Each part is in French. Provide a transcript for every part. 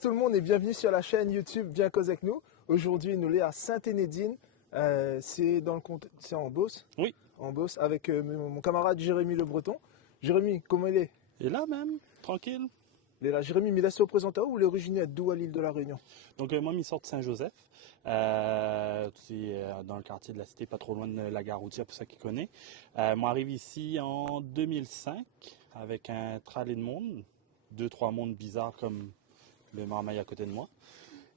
tout le monde et bienvenue sur la chaîne YouTube Viens causer avec nous. Aujourd'hui, nous sommes à Saint-Enedine, c'est en Beauce. Oui. En Beauce avec mon camarade Jérémy Le Breton. Jérémy, comment il est? Et là même, tranquille. Il est là. Jérémy, mais là c'est au présentant ou il est originaire d'où à l'île de la Réunion? Donc moi, je sors de Saint-Joseph. C'est dans le quartier de la Cité, pas trop loin de la gare routière, pour ceux qui connaissent. Moi, arrive ici en 2005 avec un tralé de monde. 2-3 mondes bizarres comme le marmaille à côté de moi.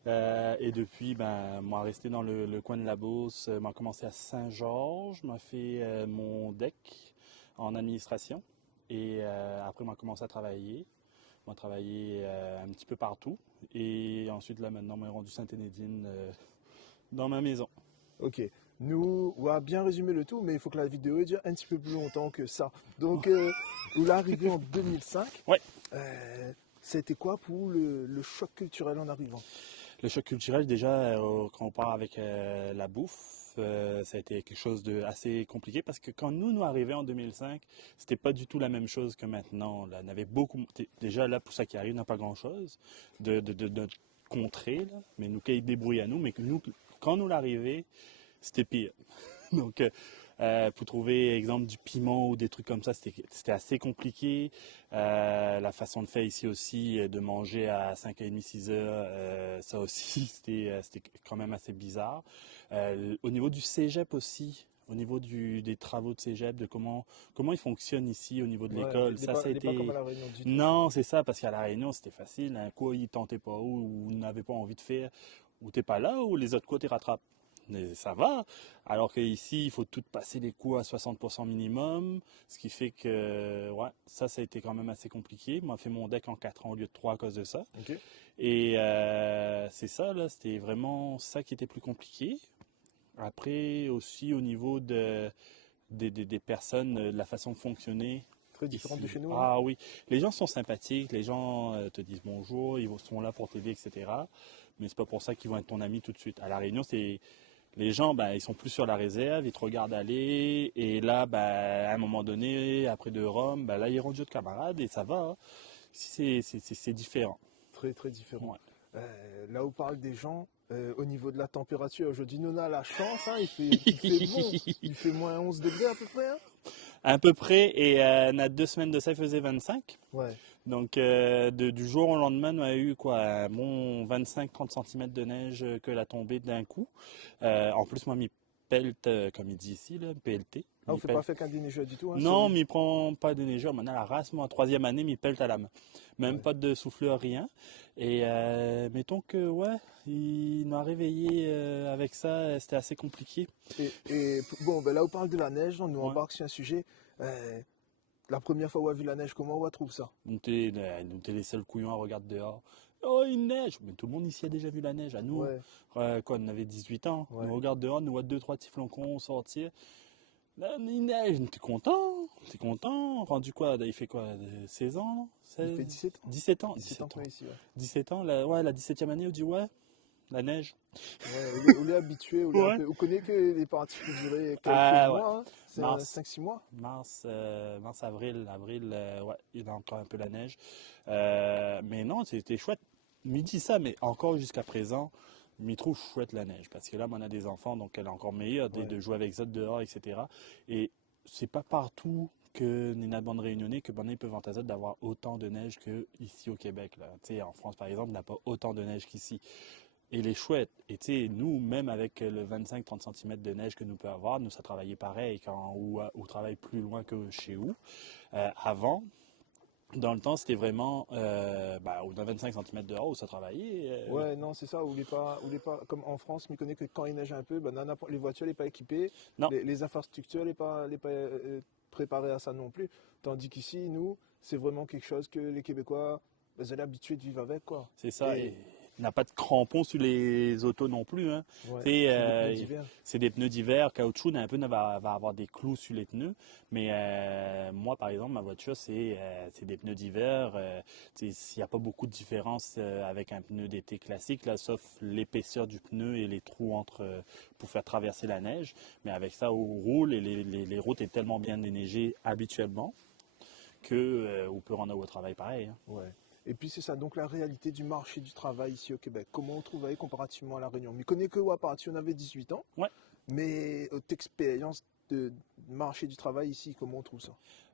Et depuis, moi resté dans le coin de la Beauce, m'a commencé à Saint-Georges, m'a fait mon DEC en administration. Et après, m'a commencé à travailler. M'a travaillé un petit peu partout. Et ensuite, là, maintenant, m'a rendu Saint-Enedine dans ma maison. Ok. Nous, on va bien résumer le tout, mais il faut que la vidéo dure un petit peu plus longtemps que ça. Donc, vous l'avez arrivé en 2005. Ouais. C'était quoi pour le choc culturel en arrivant? Le choc culturel, déjà, quand on part avec la bouffe, ça a été quelque chose de assez compliqué parce que quand nous arrivons en 2005, c'était pas du tout la même chose que maintenant. Là, on avait beaucoup. Déjà, là, pour ça qui arrive, on n'a pas grand-chose de notre contrée, là, mais nous, qui débrouillent à nous, mais que nous, quand nous l'arrivée, c'était pire. Donc, pour trouver, exemple, du piment ou des trucs comme ça, c'était assez compliqué. La façon de faire ici aussi, de manger à 5h30, 6h, ça aussi, c'était quand même assez bizarre. Au niveau du cégep aussi, au niveau des travaux de cégep, de comment ils fonctionnent ici au niveau de l'école, ça a été... pas comme à la Réunion du tout. Non, c'est ça, parce qu'à La Réunion, c'était facile. Un coup, ils tentaient pas ou n'avaient pas envie de faire, ou t'es pas là, ou les autres coups, t'es rattrapes. Mais ça va, alors qu'ici, il faut tout passer les coûts à 60% minimum, ce qui fait que ouais, ça a été quand même assez compliqué. Moi, j'ai fait mon deck en 4 ans au lieu de 3 à cause de ça. Ok. Et c'est ça, là, c'était vraiment ça qui était plus compliqué. Après, aussi au niveau des personnes, de la façon de fonctionner. Très différente de Ici. chez nous. Hein. Ah oui, les gens sont sympathiques, les gens te disent bonjour, ils sont là pour t'aider, etc. Mais c'est pas pour ça qu'ils vont être ton ami tout de suite. À La Réunion, c'est les gens, ils sont plus sur la réserve, ils te regardent aller, et là, à un moment donné, après 2 Roms, là, ils rendent jeu de camarades et ça va. Hein. C'est différent. Très, très différent. Ouais. Là où on parle des gens, au niveau de la température, aujourd'hui, nous on a la chance, hein, il fait bon, il fait moins 11 degrés à peu près. Hein. À peu près, et on a 2 semaines de ça, il faisait 25. Ouais. Donc, du jour au lendemain, on a eu quoi, un bon 25-30 cm de neige que la tombée d'un coup. En plus, moi, m'y pelte, comme il dit ici, là, PLT. Ah, on ne fait pas fait qu'un déneigeur du tout. Hein, Non, m'y prend pas de neigeur. Maintenant, la race, moi, en 3e année, m'y pelte à la main. Même pas de souffleur, rien. Et mettons que, ouais, il m'a réveillé avec ça, c'était assez compliqué. Et bon, là, on parle de la neige, on nous Ouais. embarque sur un sujet. La première fois où on a vu la neige, comment on trouve ça? Nous, t'es les seuls couillons à regarder dehors. Oh, il neige! Mais tout le monde ici a déjà vu la neige. À nous, Ouais. quoi, on avait 18 ans. Ouais. On regarde dehors, nous voit 2-3 petits flancons sortir. Là, il neige, t'es content? T'es content? Rendu quoi? Il fait quoi? 16 ans? Il fait 17 ans. 17 ans? 17 ans qu'on est ici. Ouais. 17 ans, la 17e année, on dit ouais, la neige. Ouais, on est habitué, Ouais. on connaît que les parties qui durer quelques Ah, ouais. mois, hein. C'est Mars. 5-6 mois. Mars, avril, ouais, il y a encore un peu la neige. Mais non, c'était chouette. Me dit ça, mais encore jusqu'à présent, m'y trouve chouette la neige. Parce que là, on a des enfants, donc elle est encore meilleure Ouais. de jouer avec ça dehors, etc. Et c'est pas partout que Nina Bande Réunionnais, que ils peuvent fantasmer d'avoir autant de neige qu'ici au Québec. Là. Tu sais, en France, par exemple, on n'a pas autant de neige qu'ici. Et les chouettes. Et tu sais, nous, même avec le 25-30 cm de neige que nous peut avoir, nous, ça travaillait pareil ou travaille plus loin que chez nous. Avant, dans le temps, c'était vraiment on a 25 cm dehors où ça travaillait. Ouais, non, c'est ça. Comme en France, on connaît que quand il neige un peu, les voitures n'est pas équipées, Non. les infrastructures n'est pas préparées à ça non plus. Tandis qu'ici, nous, c'est vraiment quelque chose que les Québécois, ils sont habitués de vivre avec, quoi. C'est ça. Et- Et il n'a pas de crampons sur les autos non plus. Hein. Ouais, Tu sais, c'est des pneus d'hiver. c'est des pneus d'hiver. Caoutchouc va avoir des clous sur les pneus. Mais moi, par exemple, ma voiture, c'est des pneus d'hiver. Il n'y a pas beaucoup de différence avec un pneu d'été classique, là, sauf l'épaisseur du pneu et les trous pour faire traverser la neige. Mais avec ça, on roule et les routes sont tellement bien déneigées habituellement qu'on peut rendre au travail pareil. Hein. Ouais. Et puis c'est ça, donc la réalité du marché du travail ici au Québec. Comment on trouvait comparativement à La Réunion? Je connais que Wapati, on avait 18 ans, Ouais. mais votre expérience de marché du travail ici, comment on trouve ça?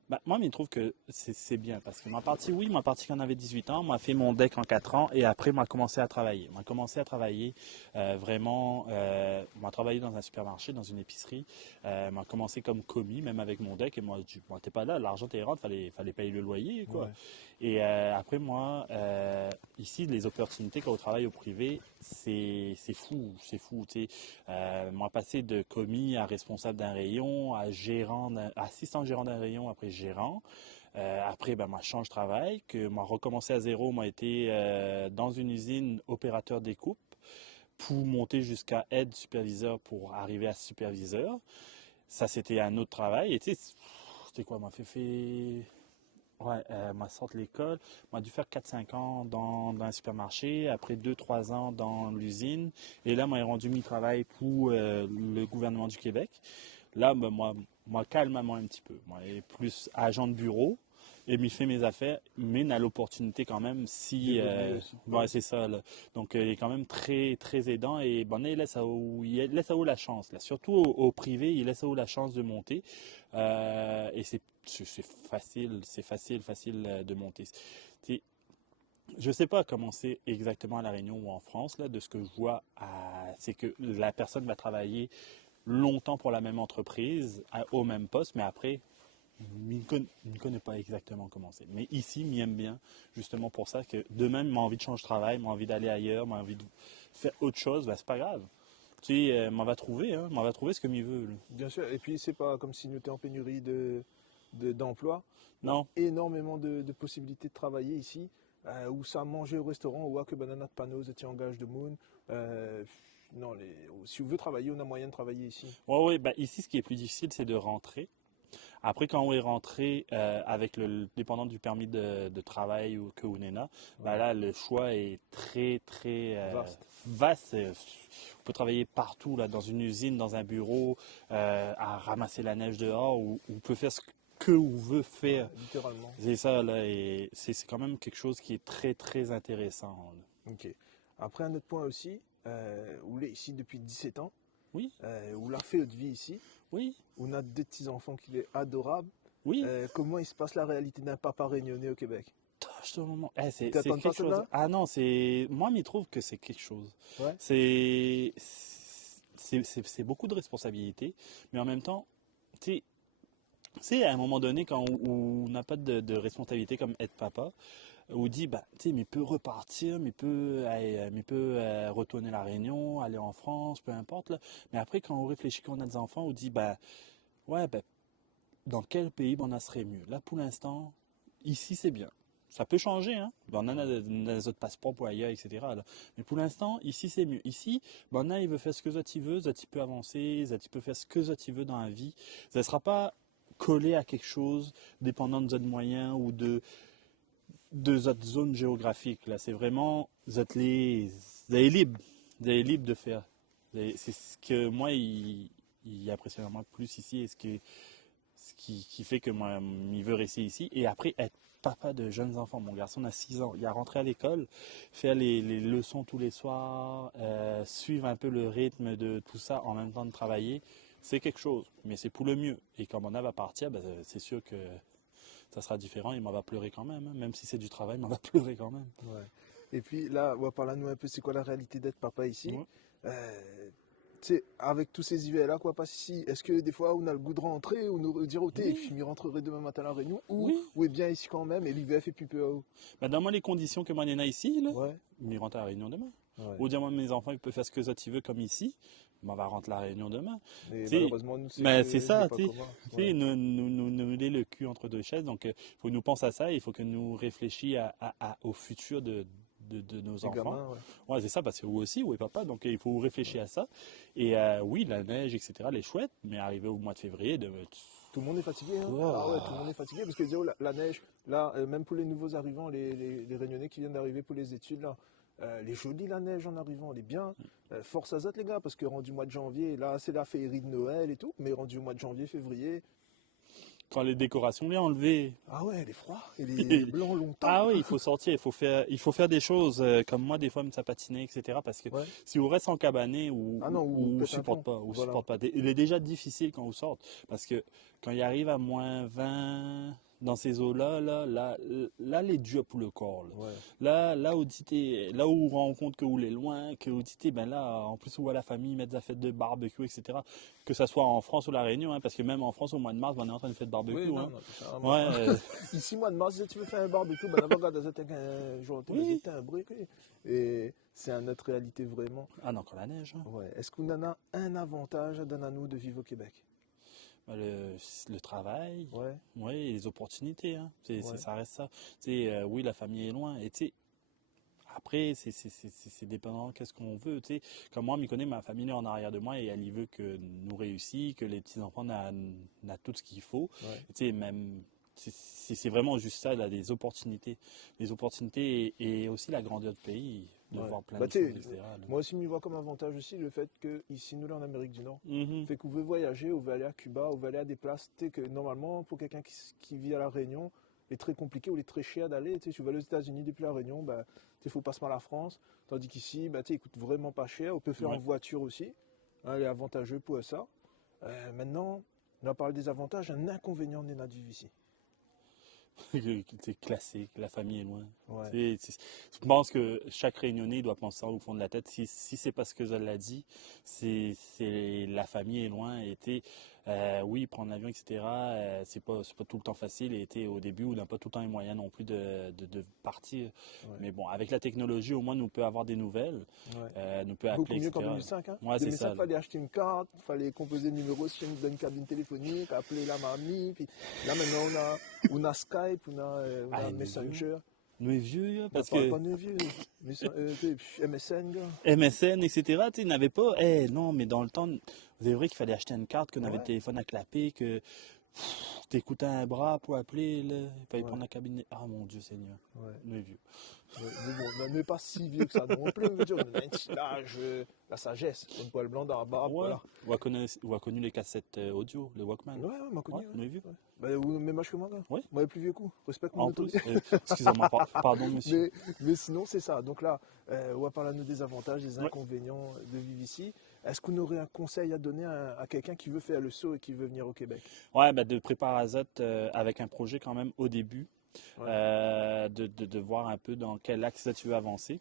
Bah, moi, je trouve que c'est bien parce que ma partie quand on avait 18 ans, m'a fait mon deck en 4 ans et après, m'a commencé à travailler. M'a commencé à travailler vraiment, m'a travaillé dans un supermarché, dans une épicerie, m'a commencé comme commis, même avec mon deck et moi t'es pas là, l'argent t'es rentre, fallait payer le loyer, quoi. Ouais. Et après, moi, ici, les opportunités quand on travaille au privé, c'est fou, c'est fou. Tu sais. Moi, passer de commis à responsable d'un rayon, à assistant gérant d'un rayon, après gérant. Après, ben, moi, change de travail, que moi, recommencer à zéro, moi, été dans une usine opérateur découpe pour monter jusqu'à aide superviseur pour arriver à superviseur. Ça, c'était un autre travail. Et tu sais, c'était quoi, fait. Ouais, m'a sorti de l'école, m'a dû faire 4 5 ans dans un supermarché, après 2 3 ans dans l'usine, et là, m'a rendu mi travail pour le gouvernement du Québec. Là, ben, moi, calmement un petit peu. Moi, et plus agent de bureau, et m'y fait mes affaires, mais n'a l'opportunité quand même si. D'évoluer aussi. Ouais, c'est ça, là. Donc, il est quand même très, très aidant, et bon, il laisse à où la chance, là. Surtout au privé, il laisse à où la chance de monter. Et c'est facile de monter. C'est- Je ne sais pas comment c'est exactement à La Réunion ou en France, là, de ce que je vois, c'est que la personne va travailler longtemps pour la même entreprise, au même poste, mais après, il ne connaît pas exactement comment c'est. Mais ici, il aime bien, justement pour ça, que demain, il m'a envie de changer de travail, m'a envie d'aller ailleurs, m'a envie de faire autre chose, ben, c'est pas grave. Tu sais, m'en va trouver ce que m'il veut. Là. Bien sûr, et puis c'est pas comme si nous étions en pénurie d'emploi. Il y a Non, énormément de possibilités de travailler ici, où ça manger au restaurant, ou à que banana de panos, et en gage de moon. Euh, non, si vous voulez travailler, on a moyen de travailler ici. ouais, ouais, bah ici, ce qui est plus difficile, c'est de rentrer. Après, quand on est rentré avec dépendant du permis de travail ou que UNENA, bah Ouais. là, le choix est très, très Vaste. vaste. On peut travailler partout, là, dans une usine, dans un bureau, à ramasser la neige dehors, ou on peut faire ce que on veut faire. Ouais, littéralement. C'est ça, là, et c'est quand même quelque chose qui est très, très intéressant. Là. Ok. Après, un autre point aussi, où il est ici depuis 17 ans, Oui, où l'a fait de vie ici, oui, où on a des petits-enfants qui est adorable. oui. Comment il se passe la réalité d'un papa réunionnais au Québec? Ce moment. Ils C'est t'attendent pas quelque chose. celle-là? Ah non, c'est. Moi, je trouve que c'est quelque chose. Ouais. C'est. C'est beaucoup de responsabilités, mais en même temps, tu sais, à un moment donné, quand on n'a pas de responsabilité comme être papa, on dit, bah, tu sais, mais il peut repartir, mais il peut retourner à La Réunion, aller en France, peu importe, là. Mais après, quand on réfléchit qu'on a des enfants, on dit, bah, ouais, bah, dans quel pays on en serait mieux? Là, pour l'instant, ici, c'est bien. Ça peut changer, hein. Ben, on en a des autres passeports pour ailleurs, etc. là. Mais pour l'instant, ici, c'est mieux. Ici, ben, on a, il veut faire ce que Zot il veut, Zot il peut avancer, Zot il peut faire ce que Zot il veut dans la vie. Ça ne sera pas collé à quelque chose dépendant de Zot moyens ou de Zot zone géographique. Là, c'est vraiment vous êtes libre. Vous êtes libre de faire. C'est ce que moi, il apprécie vraiment plus ici et qui fait que moi, il veut rester ici. Et après, être papa de jeunes enfants. Mon garçon a 6 ans. Il a rentré à l'école, faire les leçons tous les soirs, suivre un peu le rythme de tout ça en même temps de travailler. C'est quelque chose, mais c'est pour le mieux. Et quand mon âme va partir, ben, c'est sûr que ça sera différent. Il m'en va pleurer quand même. Hein. Même si c'est du travail, il m'en va pleurer quand même. Ouais. Et puis là, on va parler nous un peu, c'est quoi la réalité d'être papa ici? Ouais. Tu sais, avec tous ces hivers-là, quoi, passe ici, est-ce que des fois on a le goût de rentrer ou nous dire, oh, t'es, Oui, je m'y rentrerai demain matin à la Réunion, oui. ou est bien ici quand même et l'hiver fait plus peur? Ben, dans les conditions que moi, il y en a ici, là, Ouais, il rentre à la Réunion demain. ouais. Ou dire, moi, mes enfants, ils peuvent faire ce que ça tu veux comme ici. Ben, on va rentrer à la Réunion demain. Mais Tu sais, malheureusement, nous, mais c'est c'est ça, pas tu sais. commun. Tu Ouais. sais, nous mêler le cul entre deux chaises. Donc, il faut que nous penser à ça. Il faut que nous réfléchissions au futur de nos Les enfants. gamins, ouais. Ouais, c'est ça, parce que vous aussi, oui, papa. Donc, il faut réfléchir à ça. Et oui, la neige, etc., elle est chouette. Mais arrivé au mois de février, Tout le monde est fatigué, hein. Oh. Ah ouais, tout le monde est fatigué parce que la neige, là, même pour les nouveaux arrivants, les Réunionnais qui viennent d'arriver pour les études, là, elle est jolie la neige en arrivant, elle est bien. Force à zot les gars, parce que rendu mois de janvier, là c'est la féerie de Noël et tout, mais rendu au mois de janvier, février, quand les décorations les enlevées. Ah ouais, elle est froide, elle est blanc longtemps. Ah oui, il faut sortir, il faut faire des choses comme moi, des fois, ça patinait, etc. Parce que Ouais. si vous restez en cabané Ah non, ou pète un supporte plomb. pas, Voilà. supporte pas, il est déjà difficile quand vous sortez. Parce que quand il arrive à -20 dans ces eaux-là, là, les durs pour le corps. Ouais. Là où là où on rend compte que vous êtes loin, que vous dites, ben là, en plus, où voit la famille mettre des fêtes de barbecue, etc. Que ça soit en France ou La Réunion, hein, parce que même en France, au mois de mars, on est en train de faire de barbecue. Oui, non, Hein. non, c'est ça. Ouais, Ici, mois de mars, si tu veux faire un barbecue, ben d'abord, regarde, genre, oui. un brick. Et c'est une autre réalité vraiment. Ah non, quand la neige. Hein. Ouais. Est-ce qu'on en a un avantage à nous de vivre au Québec? Ben, le travail, Ouais, ouais, et les opportunités, hein. ouais, Ça reste ça. Oui, la famille est loin. Et tu sais, après, c'est dépendant qu'est-ce qu'on veut. Tu sais. Comme moi, m'y connais, ma famille est en arrière de moi et elle y veut que nous réussions, que les petits-enfants n'ont tout ce qu'il faut. ouais. Et tu sais, même, c'est vraiment juste ça, là, des opportunités. Les opportunités et aussi la grandeur du pays, de Ouais. voir plein Bah, de tu choses, sais, etc. Là. moi aussi, je vois comme avantage aussi le fait que ici, nous, là, en Amérique du Nord, Mhm. fait qu'on veut voyager, on veut aller à Cuba, on veut aller à des places, tu sais, que normalement, pour quelqu'un qui vit à La Réunion, il est très compliqué ou il est très cher d'aller. Tu sais, tu vas aller aux États-Unis depuis La Réunion, bah, il faut passer par la France. Tandis qu'ici, bah, tu sais, il coûte vraiment pas cher. On peut faire en Ouais. voiture aussi. Hein, il est avantageux pour ça. Maintenant, on a parlé des avantages, un inconvénient de notre vie ici. C'est classique, la famille est loin. Ouais. Je pense que chaque réunionnais doit penser ça au fond de la tête. Si c'est parce que Zol l'a dit, c'est la famille est loin. Et oui, prendre l'avion, etc., c'est pas tout le temps facile. Et au début, on n'a pas tout le temps les moyens non plus de partir. Ouais. Mais bon, avec la technologie, au moins, nous peut avoir des nouvelles, Ouais. nous peut Beaucoup appeler, mieux qu'en etc. 2005. Hein. Ouais, c'est 2005, ça. il fallait acheter une carte, il fallait composer le numéro sur une cabine téléphonique, appeler la mamie. Puis là, maintenant, on a Skype, on a Ah, nous vieux. Messenger. Nous est vieux, On parce parle que pas de vieux. MSN, gars. MSN, etc., tu sais, n'avait pas. Eh non, mais dans le temps, c'est vrai qu'il fallait acheter une carte, qu'on avait le Ouais. téléphone à clapper, que t'écoutais un bras pour appeler, là. Il fallait Ouais. prendre la cabine. Ah mon Dieu Seigneur, Ouais. nous est vieux. Mais bon, on n'est pas si vieux que ça non plus. Je veux dire, on a un petit âge, la sagesse, un poil blanc dans la barbe, Ouais. voilà. On a connu les cassettes audio, les Walkman. Ouais, m'a connu. Ouais, nous est vieux. Ouais. Bah, vous, même âge que moi, gars. Oui. Moi, plus vieux que vous. Respecte mon En autorité. plus, excusez-moi, pardon monsieur. Mais sinon, c'est ça. Donc là, on va parler à nous des avantages, des Ouais. inconvénients de vivre ici. Est-ce qu'on aurait un conseil à donner à quelqu'un qui veut faire le saut et qui veut venir au Québec? Ouais, bah, de préparer Azote avec un projet quand même au début, Ouais. de voir un peu dans quel axe là, tu veux avancer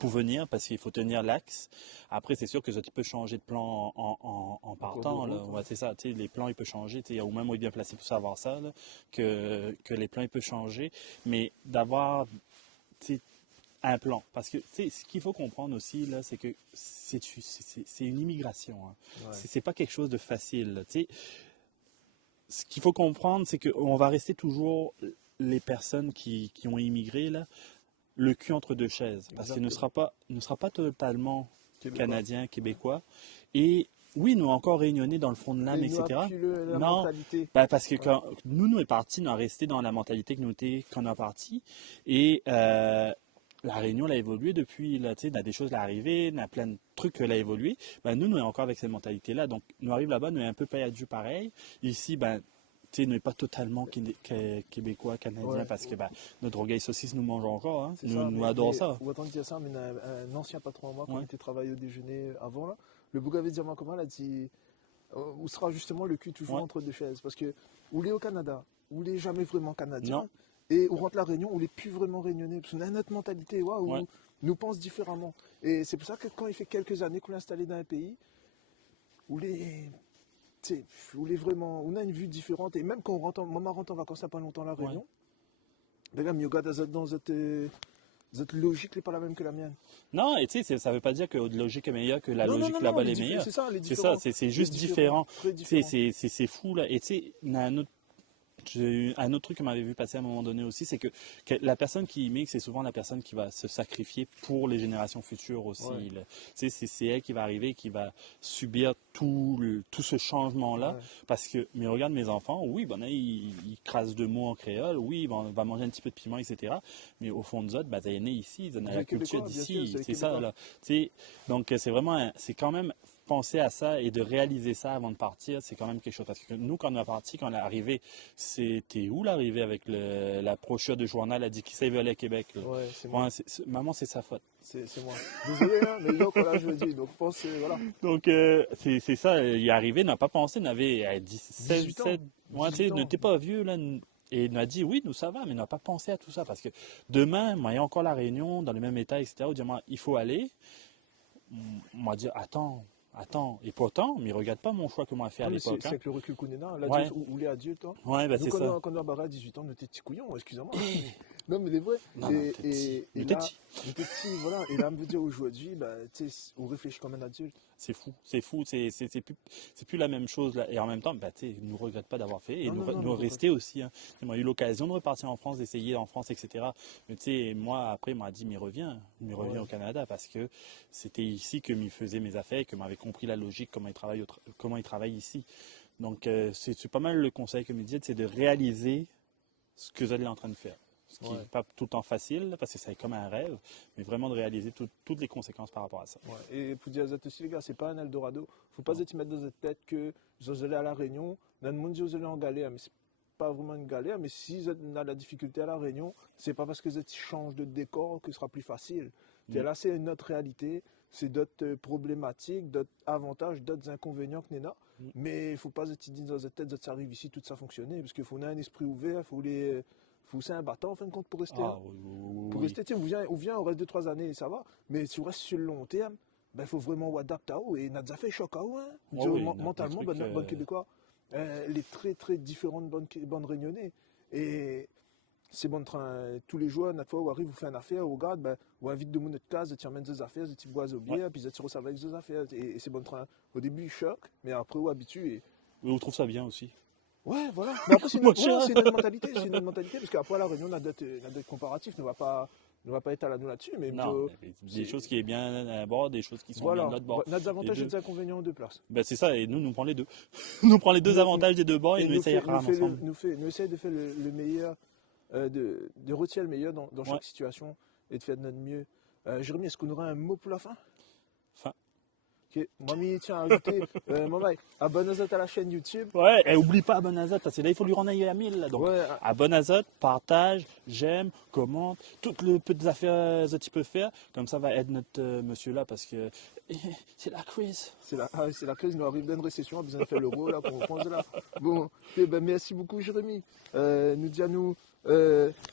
pour venir, parce qu'il faut tenir l'axe. Après, c'est sûr que tu peux changer de plan en partant. de Là. route, Ouais, c'est ça, tu sais, les plans, ils peuvent changer. Tu sais, au même on est bien placé pour savoir ça, là, que les plans, ils peuvent changer. Mais d'avoir tu sais, un plan. Parce que tu sais, ce qu'il faut comprendre aussi, là, c'est que c'est une immigration. Hein. Ouais. C'est pas quelque chose de facile. Là, tu sais. Ce qu'il faut comprendre, c'est qu'on va rester toujours les personnes qui ont immigré, là, le cul entre deux chaises. Parce qu'il ne sera pas totalement Québécois. canadien, québécois. Et oui, nous encore réunionnais dans le fond de l'âme, Et nous etc. appuie la Non, mentalité. bah, parce que Ouais. quand nous est partis, nous a resté dans la mentalité que nous étions quand on est parti. Et la Réunion elle a évolué depuis, là, tu sais, il y a des choses là arrivées, il y a plein de trucs qui ont évolué. Ben, nous est encore avec cette mentalité-là. Donc, nous arrive là-bas, nous est un peu payadus pareil. Ici, ben, tu sais, nous n'est pas totalement québécois, canadiens, Ouais. parce que ben, notre drogueille saucisse nous mange encore. Hein. C'est Nous, ça. nous adorons ça. Ou attendre dire ça, mais un ancien patron à moi, quand Ouais. on était travaillé au déjeuner avant, là, le bouc avait dit à moi comment, il a dit, où sera justement le cul toujours Ouais. entre deux chaises. Parce que, où il est au Canada, où il est jamais vraiment canadien. Non. Et on rentre la Réunion, on n'est plus vraiment réunionnais, parce qu'on a notre mentalité, où Ouais. nous pense différemment. Et c'est pour ça que quand il fait quelques années qu'on est installé dans un pays, où les, tu sais, où les vraiment, on a une vue différente. Et même quand on rentre, maman rentre en vacances, il n'y a pas longtemps à la Réunion, les gars, mais regarde dans cette logique n'est pas la même que la mienne. Non, et tu sais, ça ne veut pas dire que la logique est meilleure que la Non, non, logique non, là-bas non, est meilleure. c'est ça, les C'est ça, différents. c'est juste les différent. Très Tu sais, différents. c'est fou là. Et tu sais, il y a j'ai eu un autre truc que m'avait vu passer à un moment donné aussi, c'est que la personne qui immigre, c'est souvent la personne qui va se sacrifier pour les générations futures aussi. Ouais. Là. Tu sais, c'est elle qui va arriver, qui va subir tout ce changement-là. Ouais. Parce que, mais regarde mes enfants, oui, ben là, ils crasent deux mots en créole, oui, on va manger un petit peu de piment, etc. Mais au fond de ça, ben, t'es né ici, ils ont la Les culture Québécois, bien d'ici, sûr, c'est c'est ça. Québécois. Là. Tu sais, donc c'est vraiment, c'est quand même penser à ça et de réaliser ça avant de partir, c'est quand même quelque chose. Parce que nous, quand on est parti, quand on est arrivé, c'était où l'arrivée avec la brochure de journal a dit qui sait veut aller à Québec, là. Ouais, c'est moi. Ouais, maman, c'est sa faute. C'est moi. Désolé, hein, mais donc voilà, je le dis. Donc je pense, voilà. Donc, c'est ça, il est arrivé, n'a pas pensé, n'avait 17, 18 ans. 17, ouais, tu sais, 18 ans. n'était pas vieux, là. Et il m'a dit, oui, nous ça va, mais il n'a pas pensé à tout ça. Parce que demain, moi, il y a encore la réunion, dans le même état, etc., où il dit, moi, il faut aller. On m'a dit, attends. Et pourtant, mais regarde pas mon choix que moi fait à Non, mais l'époque. c'est Hein. avec le recul qu'on est là. Ouais, L'adulte, ou les adultes, hein. ouais, bah Nous, c'est ça. quand on a barré à 18 ans, on était petits couillons, excusez-moi. Non, mais les vrais. Non, non, t'es petit. Et Mais t'es là, petit. on était petits, voilà. Et là, me dire aujourd'hui, bah, tu sais, on réfléchit comme un adulte. C'est fou, c'est plus la même chose là. Et en même temps, bah, tu sais, nous regrette pas d'avoir fait et Non, non, non, nous mais rester aussi. Hein. Moi, j'ai eu l'occasion de repartir en France, d'essayer en France, etc. Mais tu sais, moi après, il m'a dit, mais reviens Ouais. au Canada parce que c'était ici que m'y faisait mes affaires, que m'avait compris la logique, comment il travaille ici. Donc c'est pas mal le conseil que me disait, c'est de réaliser ce que vous êtes en train de faire. Ce qui n'est Ouais. pas tout le temps facile, parce que c'est comme un rêve, mais vraiment de réaliser toutes les conséquences par rapport à ça. Ouais. Et pour dire à vous aussi, les gars, c'est pas un Eldorado. Faut pas Non. se mettre dans votre tête que vous allez à la Réunion. Dans le monde, vous allez en galère, mais c'est pas vraiment une galère. Mais si vous avez la difficulté à la Réunion, c'est pas parce que vous changez de décor que ce sera plus facile. Mm. Là, c'est notre réalité, c'est d'autres problématiques, d'autres avantages, d'autres inconvénients que Nena. Mm. Mais il faut pas se dire dans votre tête que ça arrive ici, tout ça fonctionner, parce qu'il faut un esprit ouvert, faut c'est un battant en fin de compte pour rester. Hein. Ah oui, Pour oui. rester, tiens, on vient, on reste 2-3 années, ça va. Mais si on reste sur le long terme, ben, il faut vraiment adapter à eux. Et on a déjà fait choc à eux. Hein. Oh oui, Mentalement, des trucs, bonne québécois, les très très différentes bandes réunionnais. Et c'est bon train, tous les jours, notre fois où arrive, vous faites une affaire, vous regarde, ben, vous invite de notre classe, vous emmène des affaires, vous bois au bière, puis vous êtes avec des affaires. Et c'est bon train. Au début, choc, mais après, vous habituez. Oui, on trouve ça bien aussi. Ouais, voilà. Mais après, Moi, c'est notre mentalité. C'est notre mentalité. Parce qu'après, à la Réunion, on a d'autres comparatifs. On ne va pas être à la nous là-dessus. Mais non, des choses qui est bien à bord, des choses qui sont bien de l'autre bord. Notre avantages Les et deux. des inconvénients en deux places. Ben, c'est ça, et nous prend les deux. Nous prend les deux avantages des deux bords et nous essayons ensemble. Nous essayons de faire le meilleur, de retirer le meilleur dans chaque Ouais. situation et de faire de notre mieux. Jérémy, est-ce qu'on aura un mot pour la fin? Fin. Ok, mamie, tiens, ajoutez, maman, abonnez-vous à la chaîne YouTube. Ouais, et oublie pas Abonazot, parce que là, il faut lui rendre à 1000. Là, donc, Ouais, Abonazot, partage, j'aime, commente, toutes les petites affaires que tu peux faire. Comme ça va aider notre monsieur là, parce que c'est la crise. c'est la crise, nous arrive d'une récession, on a besoin de faire l'euro là pour reprendre là. Bon, ok, ben merci beaucoup Jérémy. Nous dis à nous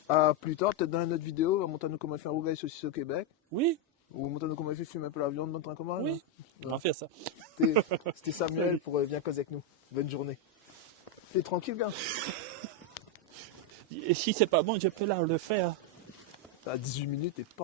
à plus tard, peut-être dans une autre vidéo, on va montrer nous comment faire un rougail saucisse au Québec. Oui, Ou montrer nous comment faire fumer un peu la viande, montrer comment. oui, on va faire ça. C'était Samuel pour Viens causer avec nous. Bonne journée. T'es tranquille, gars. Et si c'est pas bon, je peux là le faire. À 18 minutes et pas.